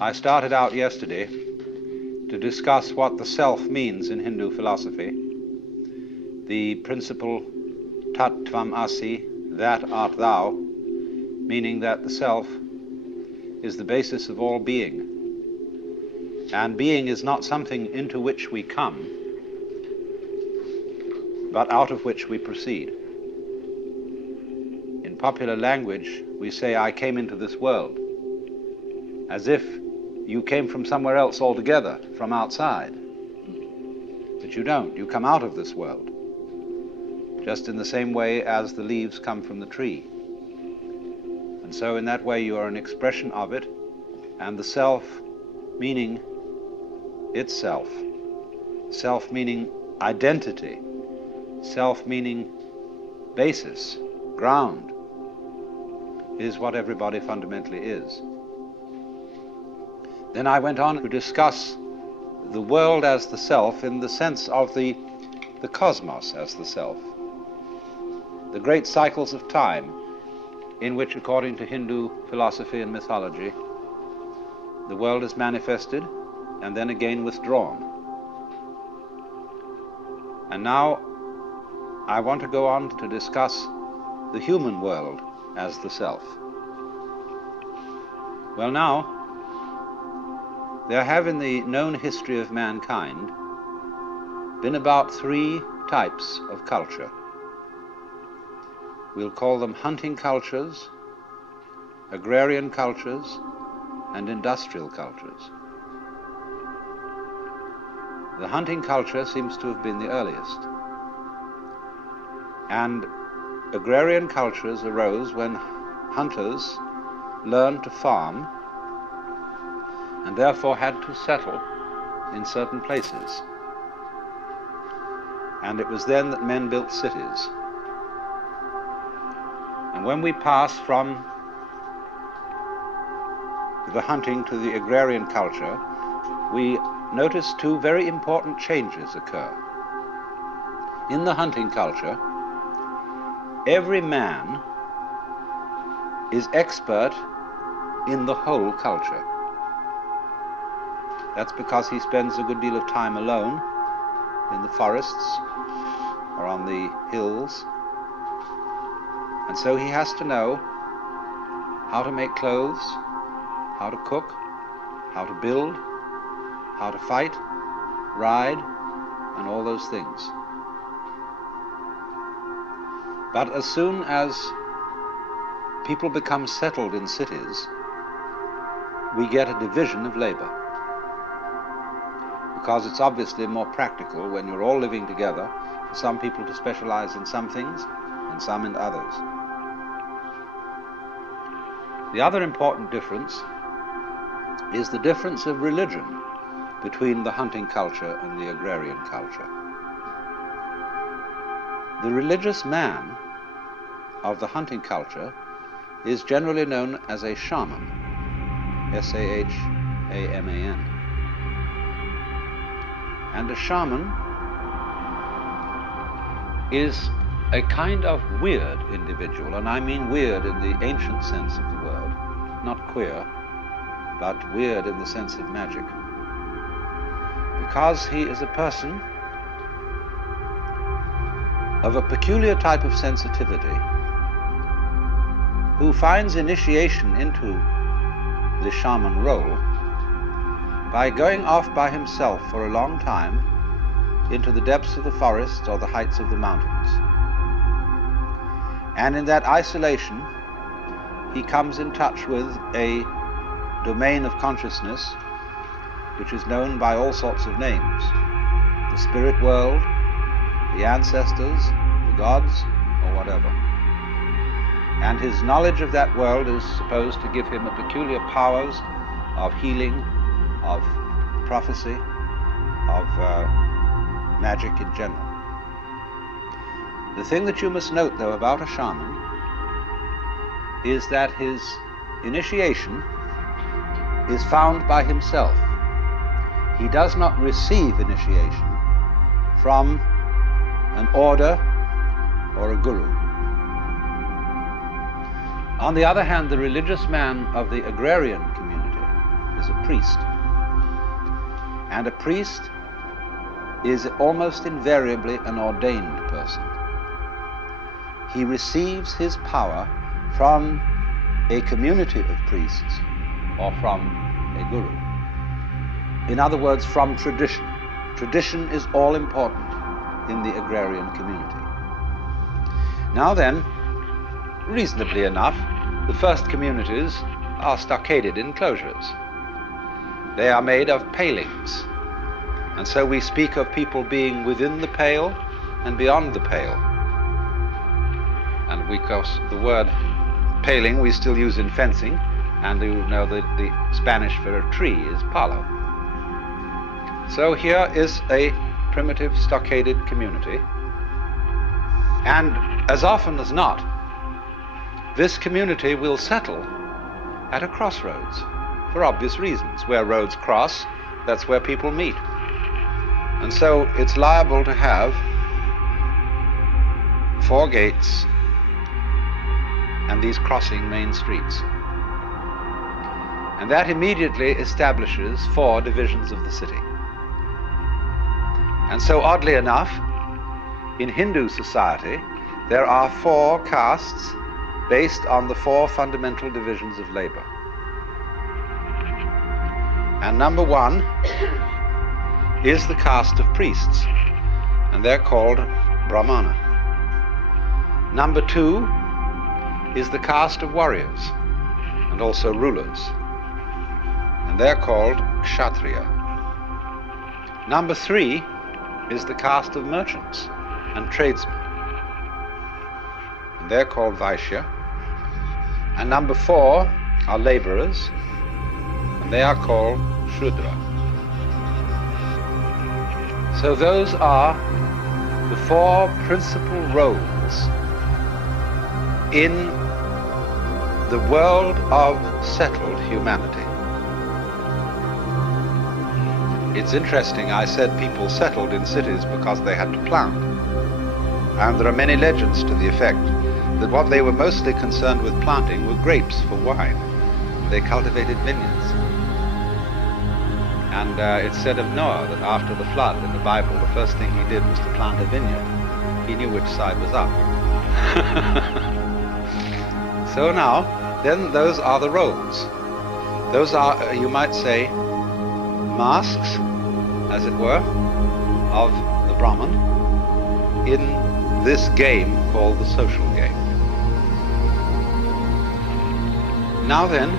I started out yesterday to discuss what the self means in Hindu philosophy, the principle tat tvam asi, that art thou, meaning that the self is the basis of all being. And being is not something into which we come, but out of which we proceed. In popular language, we say, I came into this world, as if you came from somewhere else altogether, from outside. But you don't. You come out of this world, just in the same way as the leaves come from the tree. And so in that way you are an expression of it, and the self meaning itself, self meaning identity, self meaning basis, ground, is what everybody fundamentally is. Then I went on to discuss the world as the self in the sense of the cosmos as the self, the great cycles of time in which, according to Hindu philosophy and mythology, the world is manifested and then again withdrawn. And now I want to go on to discuss the human world as the self. Well, now, there have in the known history of mankind been about 3 types of culture. We'll call them hunting cultures, agrarian cultures, and industrial cultures. The hunting culture seems to have been the earliest. And agrarian cultures arose when hunters learned to farm and therefore had to settle in certain places. And it was then that men built cities. And when we pass from the hunting to the agrarian culture, we notice 2 very important changes occur. In the hunting culture, every man is expert in the whole culture. That's because he spends a good deal of time alone in the forests or on the hills. And so he has to know how to make clothes, how to cook, how to build, how to fight, ride, and all those things. But as soon as people become settled in cities, we get a division of labor, because it's obviously more practical when you're all living together for some people to specialize in some things and some in others. The other important difference is the difference of religion between the hunting culture and the agrarian culture. The religious man of the hunting culture is generally known as a shaman, S-A-H-A-M-A-N. And a shaman is a kind of weird individual, and I mean weird in the ancient sense of the word, not queer, but weird in the sense of magic, because he is a person of a peculiar type of sensitivity who finds initiation into the shaman role by going off by himself for a long time into the depths of the forest or the heights of the mountains. And in that isolation, he comes in touch with a domain of consciousness which is known by all sorts of names: the spirit world, the ancestors, the gods, or whatever. And his knowledge of that world is supposed to give him a peculiar powers of healing, of prophecy, of magic in general. The thing that you must note, though, about a shaman is that his initiation is found by himself. He does not receive initiation from an order or a guru. On the other hand, the religious man of the agrarian community is a priest. And a priest is almost invariably an ordained person. He receives his power from a community of priests or from a guru. In other words, from tradition. Tradition is all important in the agrarian community. Now then, reasonably enough, the first communities are stockaded enclosures. They are made of palings, and so we speak of people being within the pale and beyond the pale. And because the word paling we still use in fencing, and you know that the Spanish for a tree is palo. So here is a primitive stockaded community, and as often as not, this community will settle at a crossroads for obvious reasons. Where roads cross, that's where people meet. And so it's liable to have 4 gates and these crossing main streets. And that immediately establishes 4 divisions of the city. And so oddly enough, in Hindu society, there are 4 castes based on the 4 fundamental divisions of labor. And number 1 is the caste of priests, and they're called Brahmana. Number 2 is the caste of warriors, and also rulers, and they're called Kshatriya. Number 3 is the caste of merchants and tradesmen, and they're called Vaishya. And number 4 are laborers, and they are called Shudra. So those are the 4 principal roles in the world of settled humanity. It's interesting, I said people settled in cities because they had to plant. And there are many legends to the effect that what they were mostly concerned with planting were grapes for wine. They cultivated vineyards. And it's said of Noah that after the flood in the Bible, the first thing he did was to plant a vineyard. He knew which side was up. So now, then those are the roles. Those are, you might say, masks, as it were, of the Brahman in this game called the social game. Now then,